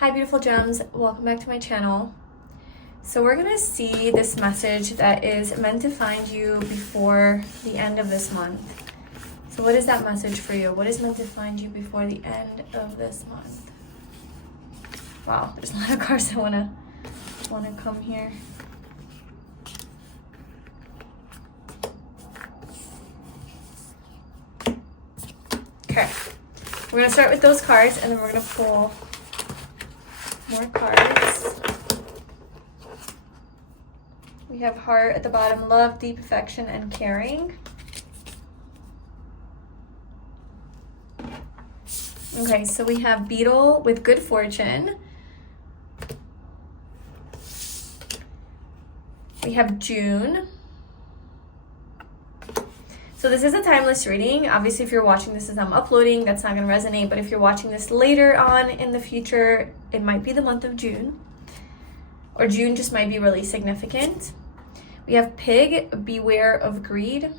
Hi beautiful gems, welcome back to my channel. So we're gonna see this message that is meant to find you before the end of this month. So what is that message for you? What is meant to find you before the end of this month? Wow, there's a lot of cards that wanna come here. Okay, we're gonna start with those cards and then we're gonna pull more cards. We have heart at the bottom, love, deep affection, and caring. Okay, so we have beetle with good fortune. We have June. So this is a timeless reading. Obviously, if you're watching this as I'm uploading, that's not going to resonate. But if you're watching this later on in the future, it might be the month of June. Or June just might be really significant. We have pig, beware of greed.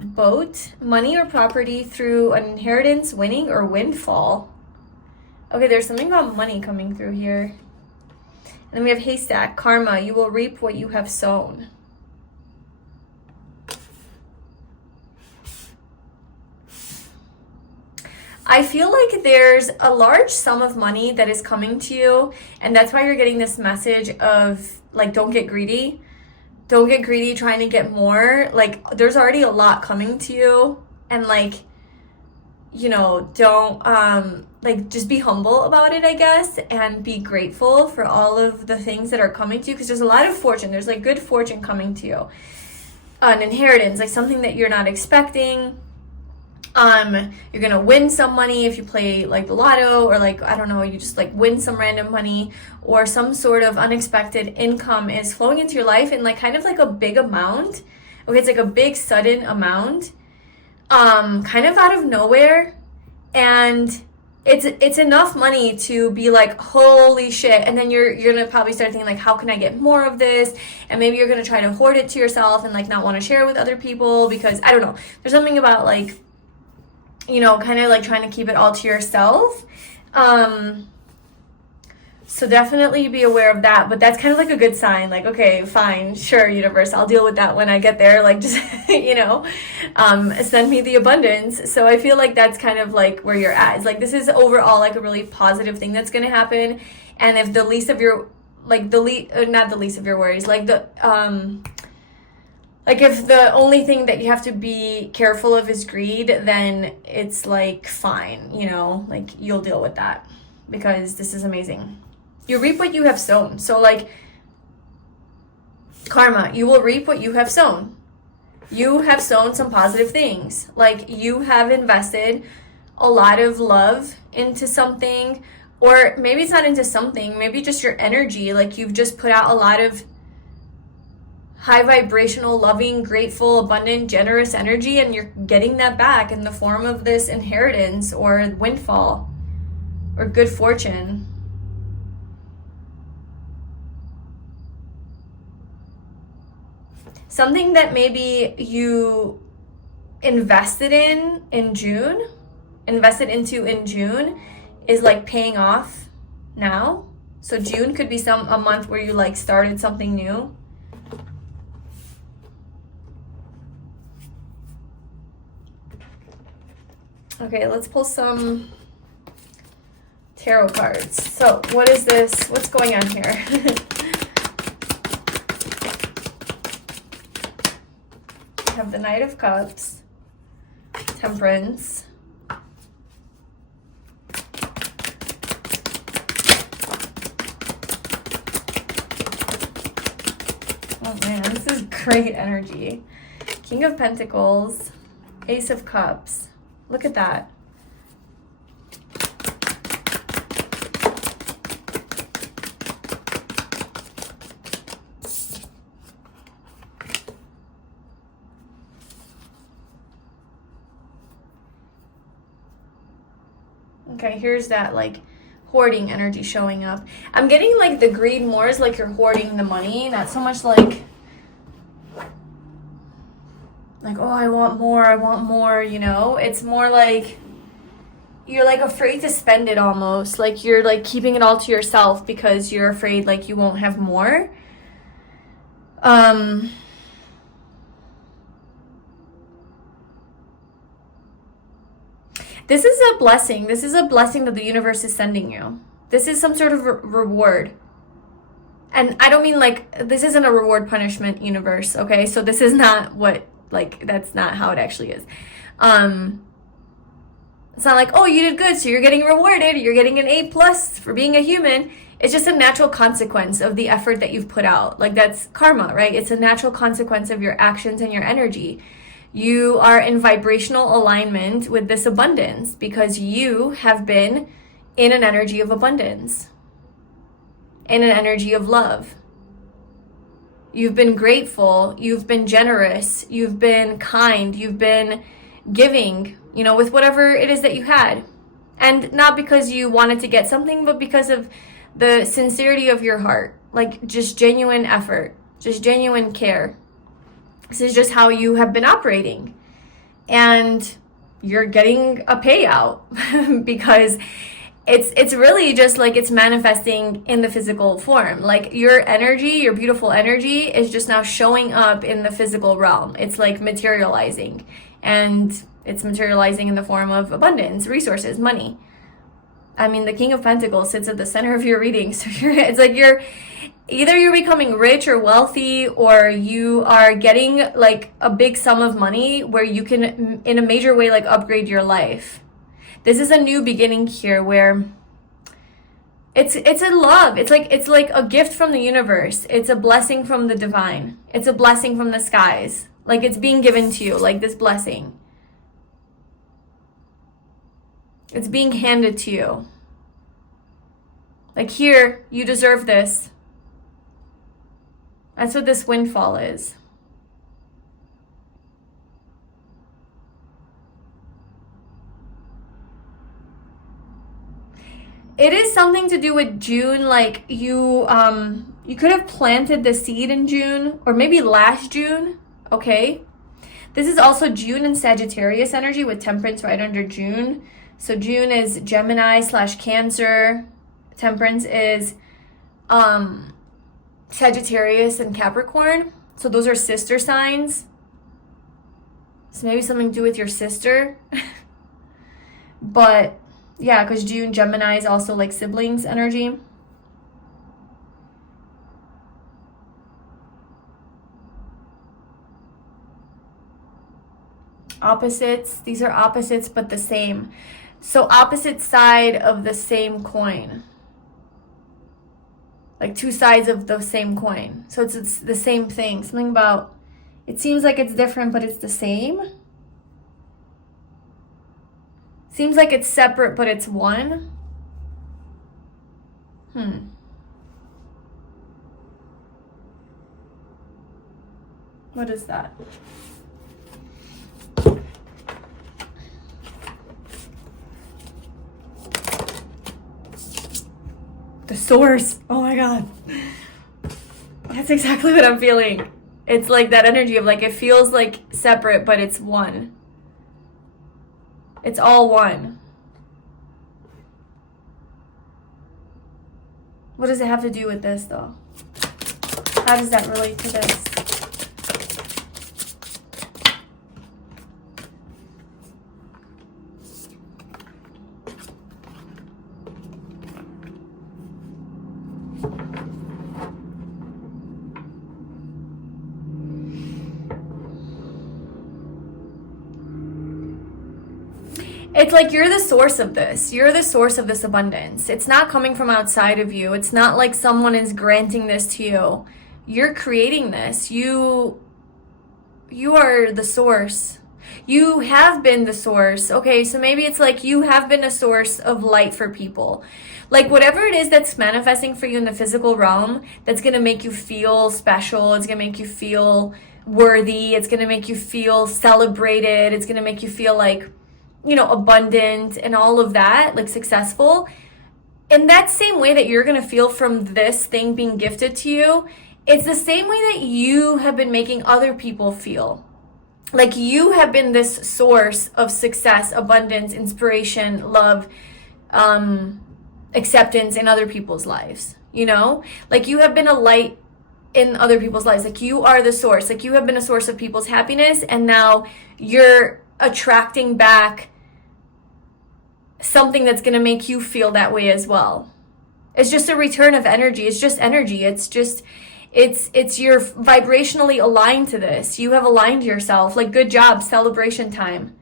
Boat, money or property through an inheritance, winning, or windfall. Okay, there's something about money coming through here. And then we have haystack, karma, you will reap what you have sown. I feel like there's a large sum of money that is coming to you, and that's why you're getting this message of, like, don't get greedy. Don't get greedy trying to get more. Like, there's already a lot coming to you, and, like, you know, don't, like, just be humble about it, I guess, and be grateful for all of the things that are coming to you, because there's a lot of fortune. There's, like, good fortune coming to you. An inheritance, like, something that you're not expecting. You're gonna win some money if you play like the lotto, or like, I don't know, you just like win some random money, or some sort of unexpected income is flowing into your life in like kind of like a big amount. Okay, it's like a big sudden amount, kind of out of nowhere, and it's enough money to be like, holy shit. And then you're gonna probably start thinking like, how can I get more of this? And maybe you're gonna try to hoard it to yourself and like not want to share it with other people, because I don't know, there's something about like, you know, kind of like trying to keep it all to yourself. So definitely be aware of that, but that's kind of like a good sign. Like, okay, fine, sure, universe, I'll deal with that when I get there. Like, just, you know, send me the abundance. So I feel like that's kind of like where you're at. It's like, this is overall like a really positive thing that's going to happen. And if the least of your, like not the least of your worries, like the, like if the only thing that you have to be careful of is greed, then it's like fine, you know, like you'll deal with that, because this is amazing. You reap what you have sown. So like karma, you will reap what you have sown. You have sown some positive things. Like you have invested a lot of love into something, or maybe it's not into something, maybe just your energy. Like you've just put out a lot of high vibrational, loving, grateful, abundant, generous energy, and you're getting that back in the form of this inheritance or windfall or good fortune. Something that maybe you invested into in June is like paying off now. So June could be a month where you like started something new. Okay, let's pull some tarot cards. So what is this? What's going on here? We have the Knight of Cups, Temperance, oh man, this is great energy. King of Pentacles, Ace of Cups. Look at that. Okay, here's that like hoarding energy showing up. I'm getting like the greed more is like you're hoarding the money, not so much like oh, I want more, you know? It's more like you're like afraid to spend it almost. Like you're like keeping it all to yourself because you're afraid like you won't have more. This is a blessing. This is a blessing that the universe is sending you. This is some sort of reward. And I don't mean like, this isn't a reward punishment universe, okay? So this is not what, like, that's not how it actually is. It's not like, oh, you did good, so you're getting rewarded. You're getting an A+ for being a human. It's just a natural consequence of the effort that you've put out. Like, that's karma, right? It's a natural consequence of your actions and your energy. You are in vibrational alignment with this abundance because you have been in an energy of abundance, in an energy of love. You've been grateful, you've been generous, you've been kind, you've been giving, you know, with whatever it is that you had. And not because you wanted to get something, but because of the sincerity of your heart, like just genuine effort, just genuine care. This is just how you have been operating. And you're getting a payout because it's really just like it's manifesting in the physical form. Like your energy, your beautiful energy is just now showing up in the physical realm. It's like materializing, and it's materializing in the form of abundance, resources, money. I mean, the King of Pentacles sits at the center of your reading. So it's like you're becoming rich or wealthy, or you are getting like a big sum of money where you can in a major way like upgrade your life. This is a new beginning here where it's a love. It's like a gift from the universe. It's a blessing from the divine. It's a blessing from the skies. Like it's being given to you, like this blessing. It's being handed to you. Like here, you deserve this. That's what this windfall is. It is something to do with June, like you could have planted the seed in June, or maybe last June, okay? This is also June and Sagittarius energy with Temperance right under June. So June is Gemini / Cancer. Temperance is Sagittarius and Capricorn. So those are sister signs. So maybe something to do with your sister. But yeah, because June, Gemini is also like siblings energy. Opposites. These are opposites but the same. So opposite side of the same coin. Like two sides of the same coin. So it's the same thing. Something about, it seems like it's different, but it's the same. Seems like it's separate, but it's one. What is that? The source. Oh my God. That's exactly what I'm feeling. It's like that energy of like, it feels like separate, but it's one. It's all one. What does it have to do with this though? How does that relate to this? It's like you're the source of this. You're the source of this abundance. It's not coming from outside of you. It's not like someone is granting this to you. You're creating this. You are the source. You have been the source. Okay, so maybe it's like you have been a source of light for people. Like whatever it is that's manifesting for you in the physical realm, that's going to make you feel special. It's going to make you feel worthy. It's going to make you feel celebrated. It's going to make you feel like, you know, abundant and all of that, like successful. In that same way that you're going to feel from this thing being gifted to you, it's the same way that you have been making other people feel. Like you have been this source of success, abundance, inspiration, love, acceptance in other people's lives, you know? Like you have been a light in other people's lives. Like you are the source. Like you have been a source of people's happiness, and now you're attracting back something that's going to make you feel that way as well. It's just a return of energy. It's just energy. It's you're vibrationally aligned to this. You have aligned yourself. Like, good job, celebration time.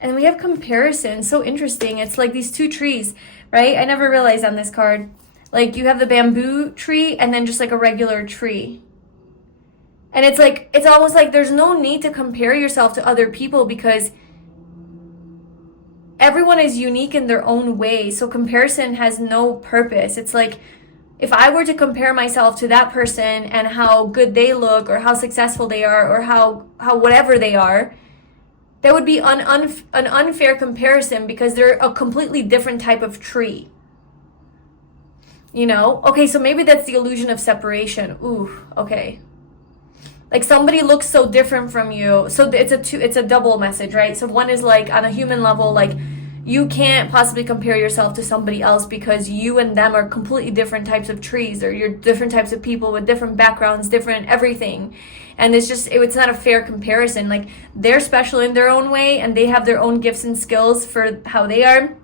And we have comparison. So interesting. It's like these two trees, right? I never realized on this card. Like you have the bamboo tree and then just like a regular tree. And it's like, it's almost like there's no need to compare yourself to other people because everyone is unique in their own way. So comparison has no purpose. It's like, if I were to compare myself to that person and how good they look or how successful they are or how whatever they are, that would be an unfair comparison because they're a completely different type of tree. You know? Okay, so maybe that's the illusion of separation. Ooh, okay. Like somebody looks so different from you. So it's a double message, right? So one is like on a human level, like you can't possibly compare yourself to somebody else because you and them are completely different types of trees, or you're different types of people with different backgrounds, different everything. And it's not a fair comparison. Like they're special in their own way and they have their own gifts and skills for how they are.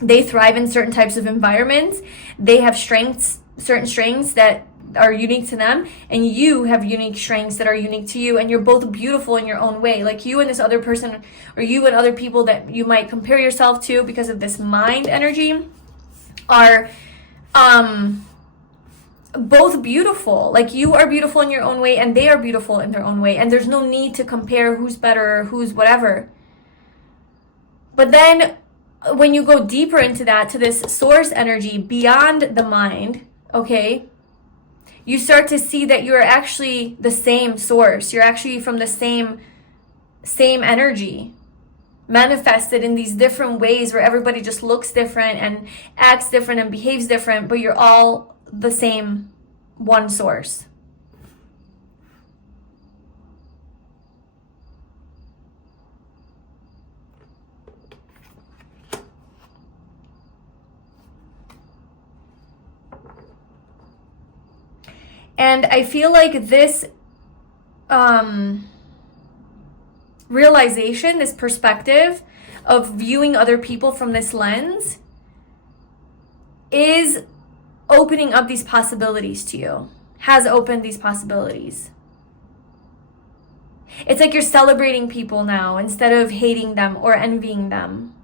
They thrive in certain types of environments. They have certain strengths that are unique to them, and you have unique strengths that are unique to you, and you're both beautiful in your own way. Like you and this other person, or you and other people that you might compare yourself to because of this mind energy, are both beautiful. Like you are beautiful in your own way and they are beautiful in their own way, and there's no need to compare who's better or who's whatever. But then when you go deeper into that, to this source energy beyond the mind, okay, you start to see that you're actually the same source. You're actually from the same energy, manifested in these different ways where everybody just looks different and acts different and behaves different, but you're all the same one source. And I feel like this realization, this perspective of viewing other people from this lens is opening up these possibilities to you, has opened these possibilities. It's like you're celebrating people now instead of hating them or envying them.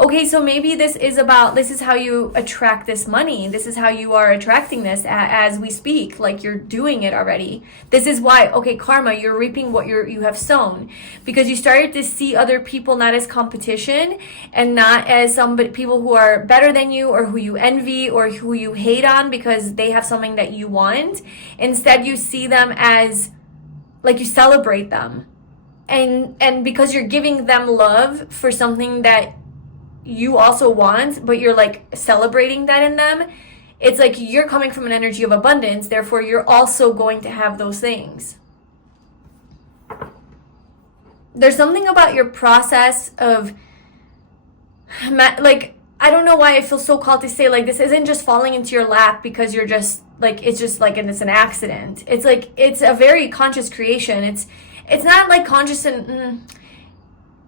Okay, so maybe this is how you attract this money. This is how you are attracting this as we speak, like you're doing it already. This is why, okay, karma, you're reaping what you have sown, because you started to see other people not as competition and not as people who are better than you or who you envy or who you hate on because they have something that you want. Instead, you see them as, like, you celebrate them. And because you're giving them love for something that you also want, but you're like celebrating that in them, it's like you're coming from an energy of abundance, therefore you're also going to have those things. There's something about your process of, like, I don't know why I feel so called to say, like, this isn't just falling into your lap because you're just like, it's just like, and it's an accident. It's like, it's a very conscious creation. It's not like conscious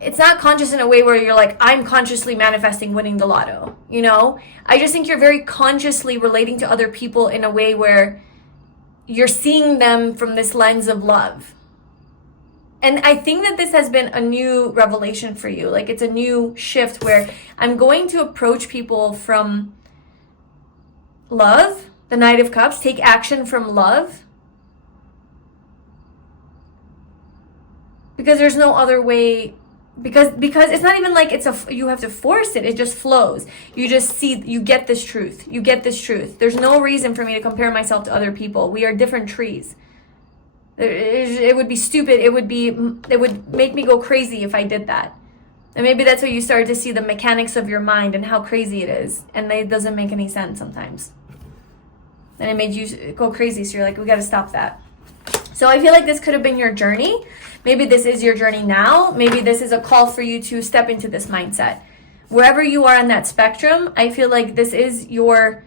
it's not conscious in a way where you're like, I'm consciously manifesting winning the lotto, you know? I just think you're very consciously relating to other people in a way where you're seeing them from this lens of love. And I think that this has been a new revelation for you. Like, it's a new shift where I'm going to approach people from love, the Knight of Cups, take action from love. Because there's no other way. Because it's not even like you have to force it. It just flows. You just see, you get this truth. You get this truth. There's no reason for me to compare myself to other people. We are different trees. It would be stupid. It would make me go crazy if I did that. And maybe that's where you start to see the mechanics of your mind and how crazy it is. And it doesn't make any sense sometimes. and it made you go crazy. So you're like, we got to stop that. So I feel like this could have been your journey. Maybe this is your journey now. Maybe this is a call for you to step into this mindset. Wherever you are on that spectrum, I feel like this is your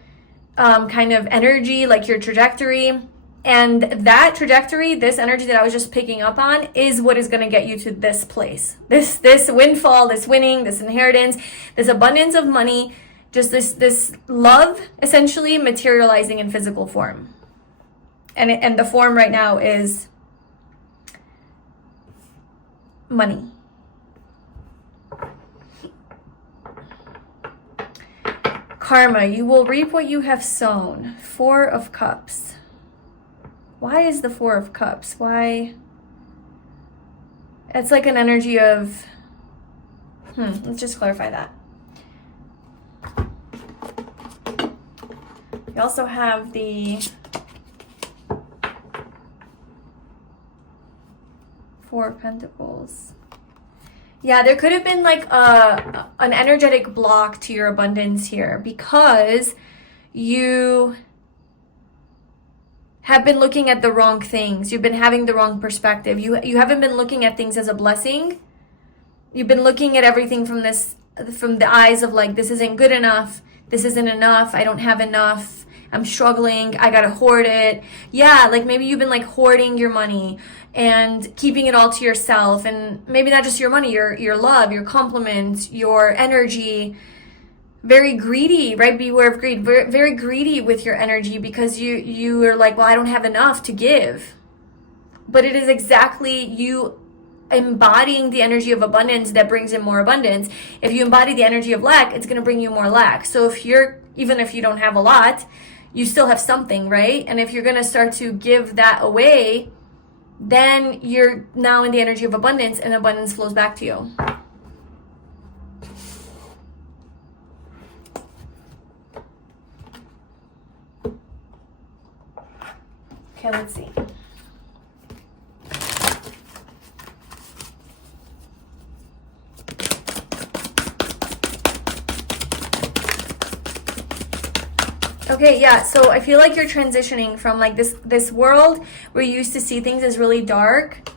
kind of energy, like your trajectory. And that trajectory, this energy that I was just picking up on, is what is going to get you to this place. This windfall, this winning, this inheritance, this abundance of money, just this love essentially materializing in physical form. And the form right now is money. Karma, you will reap what you have sown. 4 of Cups. Why is the 4 of Cups? Why? It's like an energy of, let's just clarify that. We also have the 4 of Pentacles. Yeah, there could have been like an energetic block to your abundance here because you have been looking at the wrong things. You've been having the wrong perspective. You haven't been looking at things as a blessing. You've been looking at everything from the eyes of like, this isn't good enough. This isn't enough. I don't have enough. I'm struggling. I gotta hoard it. Yeah, like maybe you've been like hoarding your money and keeping it all to yourself, and maybe not just your money, your love, your compliments, your energy. Very greedy, right? Beware of greed. Very, very greedy with your energy because you are like, well, I don't have enough to give. But it is exactly you embodying the energy of abundance that brings in more abundance. If you embody the energy of lack, it's going to bring you more lack. So even if you don't have a lot, you still have something, right? And if you're going to start to give that away, then you're now in the energy of abundance, and abundance flows back to you. Okay, let's see. Okay, yeah, so I feel like you're transitioning from like this world where you used to see things as really dark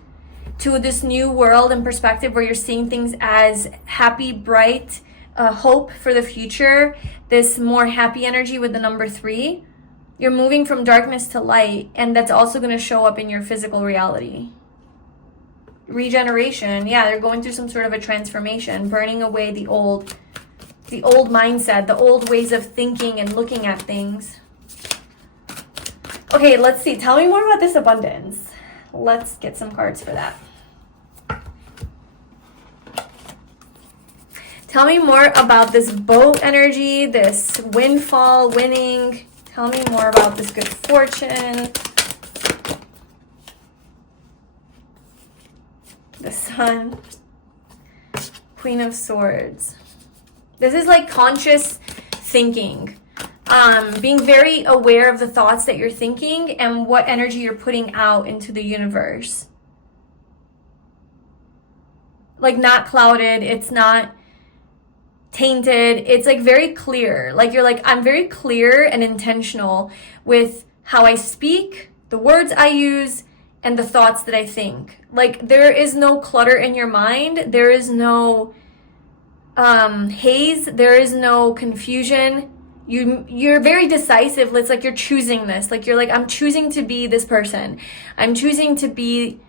to this new world and perspective where you're seeing things as happy, bright, hope for the future, this more happy energy with the number 3. You're moving from darkness to light, and that's also going to show up in your physical reality. Regeneration, yeah, they're going through some sort of a transformation, burning away the old mindset, the old ways of thinking and looking at things. Okay, let's see. Tell me more about this abundance. Let's get some cards for that. Tell me more about this boat energy, this windfall, winning. Tell me more about this good fortune. The Sun. Queen of Swords. This is like conscious thinking. Being very aware of the thoughts that you're thinking and what energy you're putting out into the universe. Like not clouded, it's not tainted, it's like very clear. Like you're like, I'm very clear and intentional with how I speak, the words I use, and the thoughts that I think. Like there is no clutter in your mind. There is no haze. There is no confusion. You're very decisive. It's like you're choosing this. Like you're like, I'm choosing to be this person. I'm choosing to be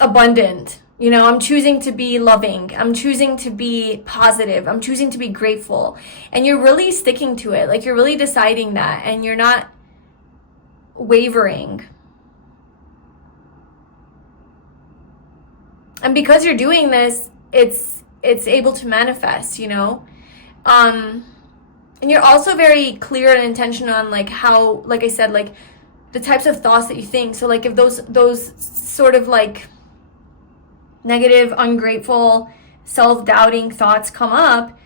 abundant. You know, I'm choosing to be loving. I'm choosing to be positive. I'm choosing to be grateful. And you're really sticking to it. Like you're really deciding that, and you're not wavering. And because you're doing this, it's able to manifest, you know? And you're also very clear and intentional on like how, like I said, like the types of thoughts that you think. So like if those sort of like negative, ungrateful, self-doubting thoughts come up,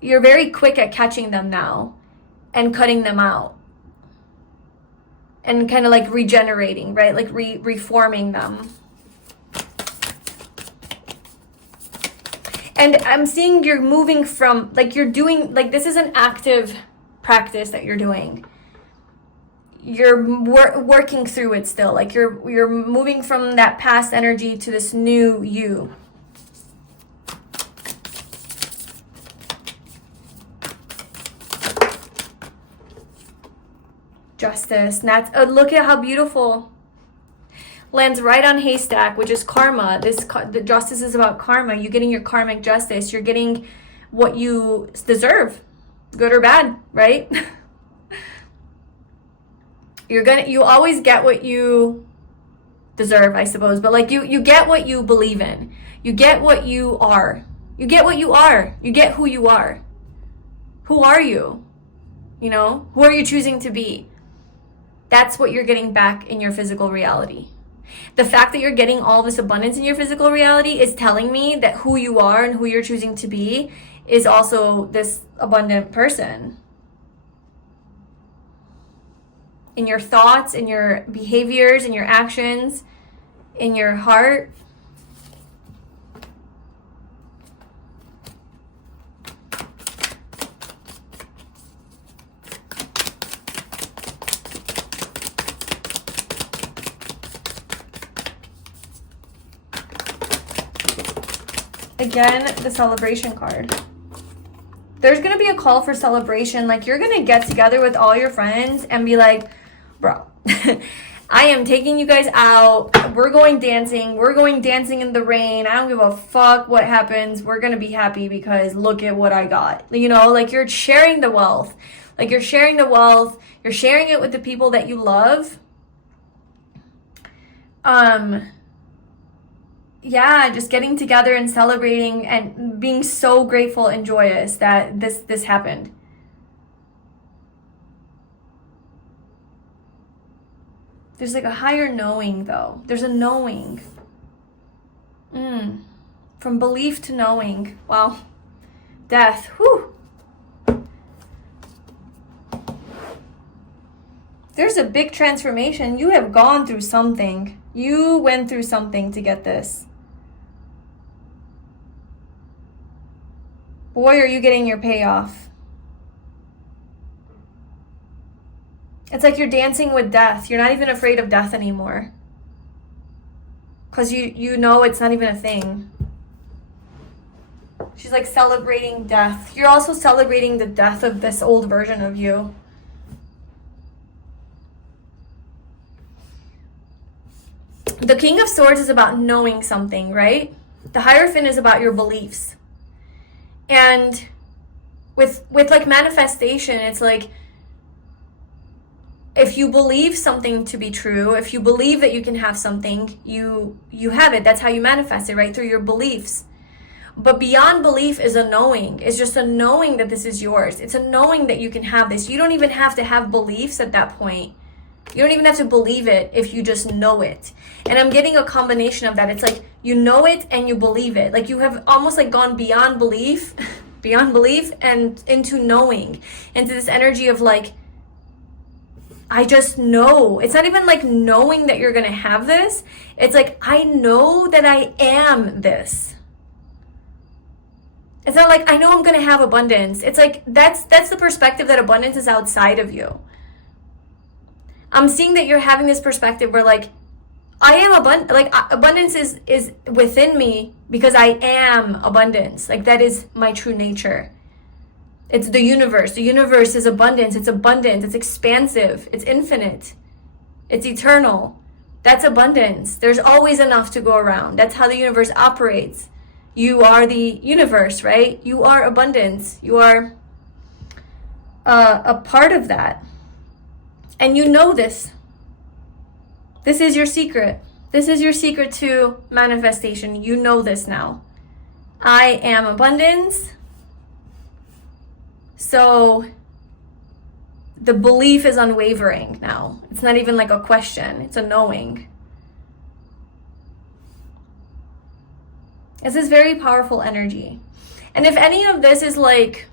you're very quick at catching them now and cutting them out. And kind of like regenerating, right? Like reforming them. And I'm seeing you're moving from, like, you're doing, like, this is an active practice that you're doing. You're working through it still. Like, you're moving from that past energy to this new you. Justice. And that's, look at how beautiful. Lands right on haystack, which is karma. The justice is about karma. You're getting your karmic justice. You're getting what you deserve, good or bad, right? You always get what you deserve, I suppose. But like you get what you believe in. You get what you are. You get what you are. You get who you are. Who are you? You know, who are you choosing to be? That's what you're getting back in your physical reality. The fact that you're getting all this abundance in your physical reality is telling me that who you are and who you're choosing to be is also this abundant person. In your thoughts, in your behaviors, in your actions, in your heart. Again, the celebration card. There's going to be a call for celebration. Like, you're going to get together with all your friends and be like, bro, I am taking you guys out. We're going dancing. We're going dancing in the rain. I don't give a fuck what happens. We're going to be happy because look at what I got. You know, like, you're sharing the wealth. Like, you're sharing the wealth. You're sharing it with the people that you love. Yeah, just getting together and celebrating and being so grateful and joyous that this happened. There's like a higher knowing, though. There's a knowing. From belief to knowing. Wow. Death. Whew. There's a big transformation. You have gone through something. You went through something to get this. Boy, are you getting your payoff. It's like you're dancing with death. You're not even afraid of death anymore. Because you know it's not even a thing. She's like celebrating death. You're also celebrating the death of this old version of you. The King of Swords is about knowing something, right? The Hierophant is about your beliefs. And with like manifestation, it's like, if you believe something to be true, if you believe that you can have something, you have it. That's how you manifest it, right? Through your beliefs. But beyond belief is a knowing. It's just a knowing that this is yours. It's a knowing that you can have this. You don't even have to have beliefs at that point. You don't even have to believe it if you just know it. And I'm getting a combination of that. It's like you know it and you believe it. Like you have almost like gone beyond belief, and into knowing, into this energy of like, I just know. It's not even like knowing that you're going to have this. It's like, I know that I am this. It's not like, I know I'm going to have abundance. It's like, that's the perspective that abundance is outside of you. I'm seeing that you're having this perspective where like, I am abundant. Like abundance is within me because I am abundance. Like that is my true nature. It's the universe. The universe is abundance. It's abundant. It's expansive. It's infinite. It's eternal. That's abundance. There's always enough to go around. That's how the universe operates. You are the universe, right? You are abundance. You are a part of that. And you know this. This is your secret. This is your secret to manifestation. You know this now. I am abundance. So the belief is unwavering now. It's not even like a question. It's a knowing. This is very powerful energy. And if any of this is like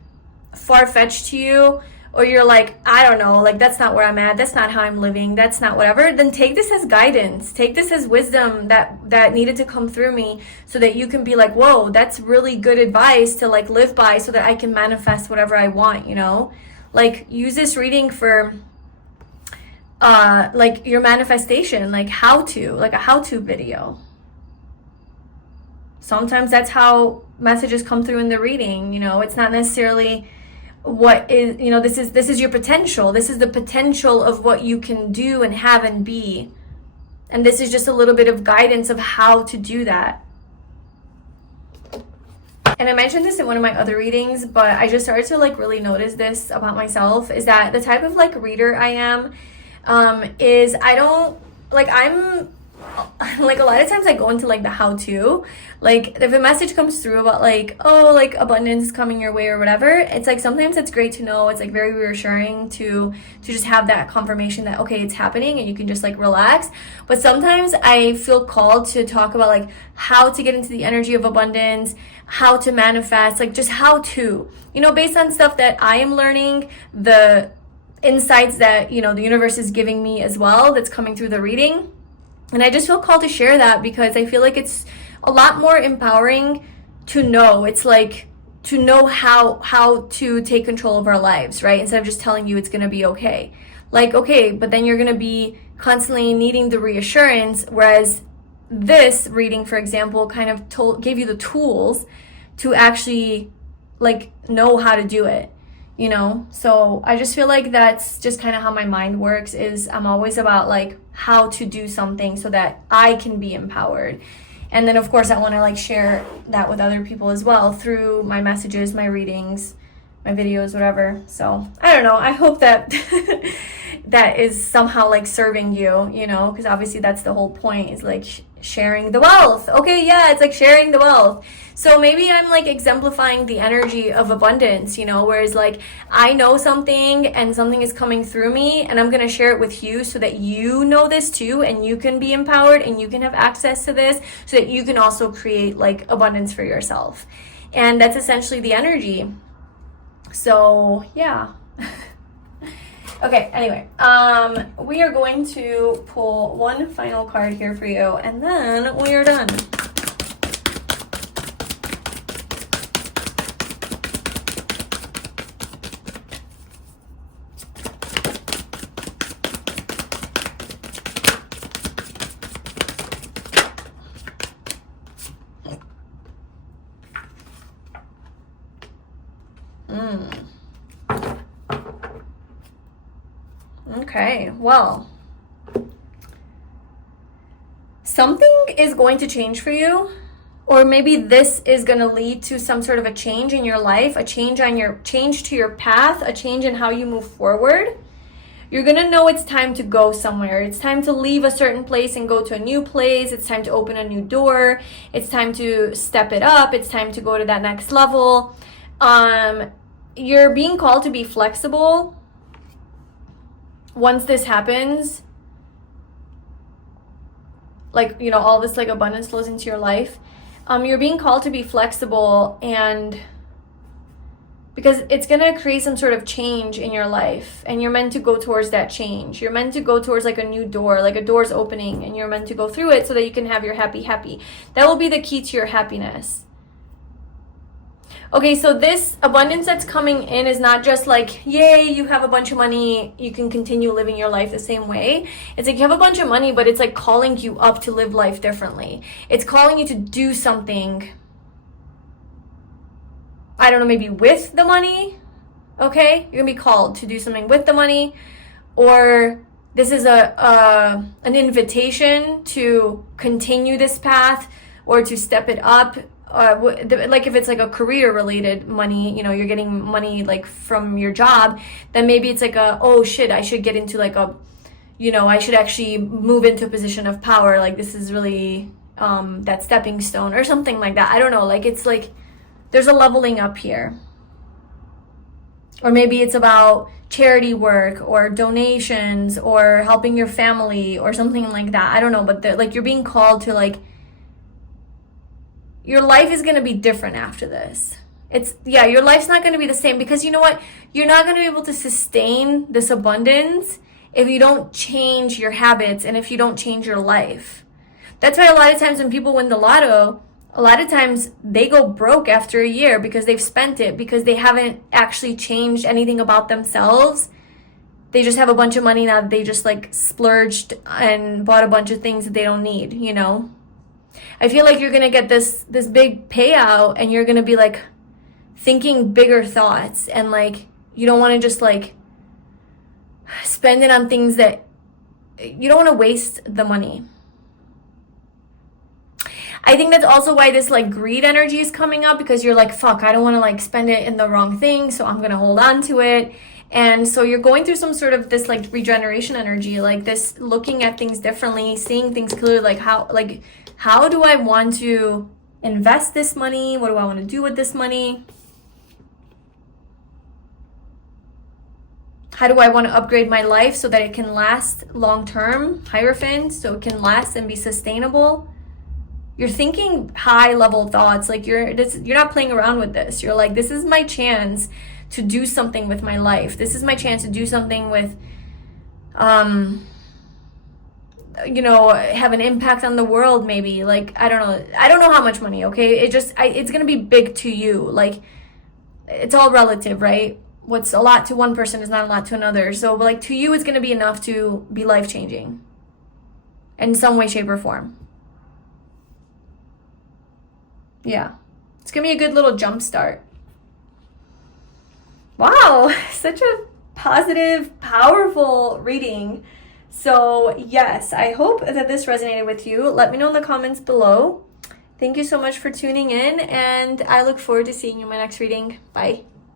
far-fetched to you, or you're like, I don't know, like that's not where I'm at, that's not how I'm living, that's not whatever, then take this as guidance, take this as wisdom that needed to come through me, so that you can be like, whoa, that's really good advice to like live by, so that I can manifest whatever I want, you know? Like, use this reading for like your manifestation, like a how-to video. Sometimes that's how messages come through in the reading, you know. It's not necessarily what is, you know, this is your potential. This is the potential of what you can do and have and be. And this is just a little bit of guidance of how to do that. And I mentioned this in one of my other readings, but I just started to like really notice this about myself, is that the type of like reader I am, is I don't, like, I'm like, a lot of times I go into like the how-to, like if a message comes through about like, oh, like abundance is coming your way or whatever, it's like sometimes it's great to know, it's like very reassuring to just have that confirmation that, okay, it's happening, and you can just like relax. But sometimes I feel called to talk about like how to get into the energy of abundance, how to manifest, like just how to, you know, based on stuff that I am learning, the insights that, you know, the universe is giving me as well, that's coming through the reading. And I just feel called to share that, because I feel like it's a lot more empowering to know. It's like to know how to take control of our lives, right? Instead of just telling you it's going to be okay. Like, okay, but then you're going to be constantly needing the reassurance, whereas this reading, for example, kind of gave you the tools to actually like know how to do it, you know? So I just feel like that's just kind of how my mind works, is I'm always about like how to do something so that I can be empowered. And then of course I want to like share that with other people as well through my messages, my readings, my videos, whatever. So I don't know, I hope that that is somehow like serving you, you know, because obviously that's the whole point, is like sharing the wealth. Okay, yeah, it's like sharing the wealth. So maybe I'm like exemplifying the energy of abundance, you know, whereas like I know something and something is coming through me, and I'm going to share it with you so that you know this too, and you can be empowered and you can have access to this, so that you can also create like abundance for yourself. And that's essentially the energy. So yeah. Okay, anyway, we are going to pull one final card here for you, and then we are done. Okay, well, something is going to change for you, or maybe this is going to lead to some sort of a change in your life, a change to your path, a change in how you move forward. You're going to know it's time to go somewhere. It's time to leave a certain place and go to a new place. It's time to open a new door. It's time to step it up. It's time to go to that next level. You're being called to be flexible. Once this happens, like, you know, all this like abundance flows into your life, you're being called to be flexible, and because it's going to create some sort of change in your life, and you're meant to go towards that change. You're meant to go towards like a new door, like a door's opening, and you're meant to go through it so that you can have your happy. That will be the key to your happiness. Okay, so this abundance that's coming in is not just like, yay, you have a bunch of money, you can continue living your life the same way. It's like you have a bunch of money, but it's like calling you up to live life differently. It's calling you to do something, I don't know, maybe with the money, okay? You're gonna be called to do something with the money, or this is an invitation to continue this path or to step it up. Like if it's like a career related money, you know, you're getting money like from your job, then maybe it's like oh shit, I should get into like you know, I should actually move into a position of power. Like this is really that stepping stone or something like that. I don't know, like it's like there's a leveling up here. Or maybe it's about charity work or donations or helping your family or something like that. I don't know, but like you're being called to like, your life is going to be different after this. Your life's not going to be the same, because you know what? You're not going to be able to sustain this abundance if you don't change your habits and if you don't change your life. That's why a lot of times when people win the lotto, a lot of times they go broke after a year because they've spent it, because they haven't actually changed anything about themselves. They just have a bunch of money now that they just like splurged and bought a bunch of things that they don't need, you know? I feel like you're going to get this big payout and you're going to be like thinking bigger thoughts, and like you don't want to just like spend it on things that you don't want to waste the money. I think that's also why this like greed energy is coming up, because you're like, fuck, I don't want to like spend it in the wrong thing, so I'm going to hold on to it. And so you're going through some sort of this like regeneration energy, like this looking at things differently, seeing things clearly, like how do I want to invest this money? What do I want to do with this money? How do I want to upgrade my life so that it can last long term, Hierophant, so it can last and be sustainable? You're thinking high level thoughts, like you're not playing around with this. You're like, this is my chance to do something with my life. This is my chance to do something with, have an impact on the world, maybe. Like, I don't know how much money, okay? It's going to be big to you. Like, it's all relative, right? What's a lot to one person is not a lot to another. So, like, to you, it's going to be enough to be life-changing in some way, shape, or form. Yeah. It's going to be a good little jump start. Wow, such a positive, powerful reading. So yes, I hope that this resonated with you. Let me know in the comments below. Thank you so much for tuning in, and I look forward to seeing you in my next reading. Bye.